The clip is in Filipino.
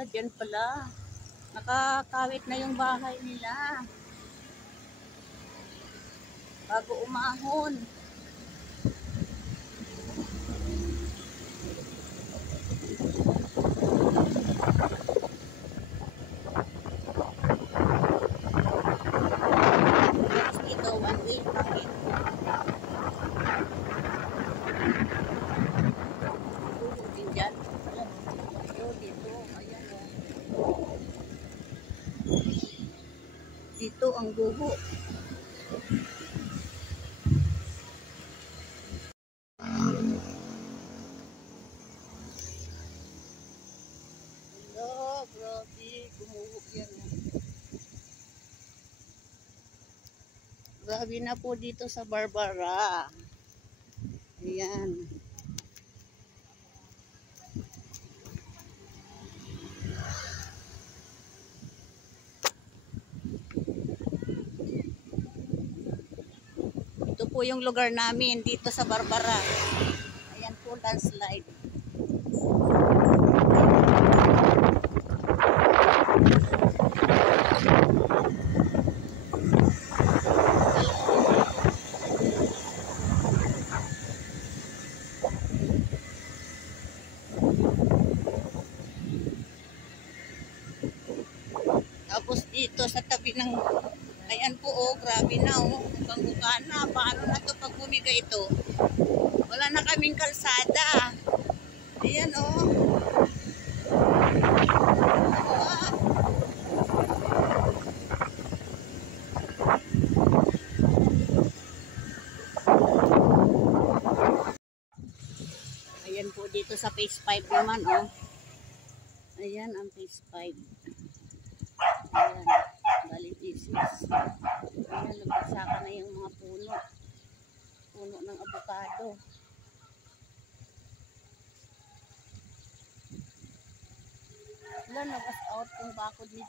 Dyan pala. Nakakawit na yung bahay nila. Bago umahon. Dito, one way bakit? Din dyan. Dito, ayan o. Dito ang guho. Hello, grabe. Gumuho yan. Grabe na po dito sa Barbara. Ayan. Ito po yung lugar namin dito sa Barbara. Ayan po, landslide. Tapos dito sa tabi ng, ayan po oh, grabe na oh, bangguka na. Paano na to pag bumiga ito? Wala na kaming kalsada. Ayan oh. Ah. Ayan po dito sa phase 5 naman oh. Ayan ang phase 5. Ayan, galing isis. Ayan, nagsaka na yung mga puno. Puno ng avocado. Wala, nag-out yung bakod ni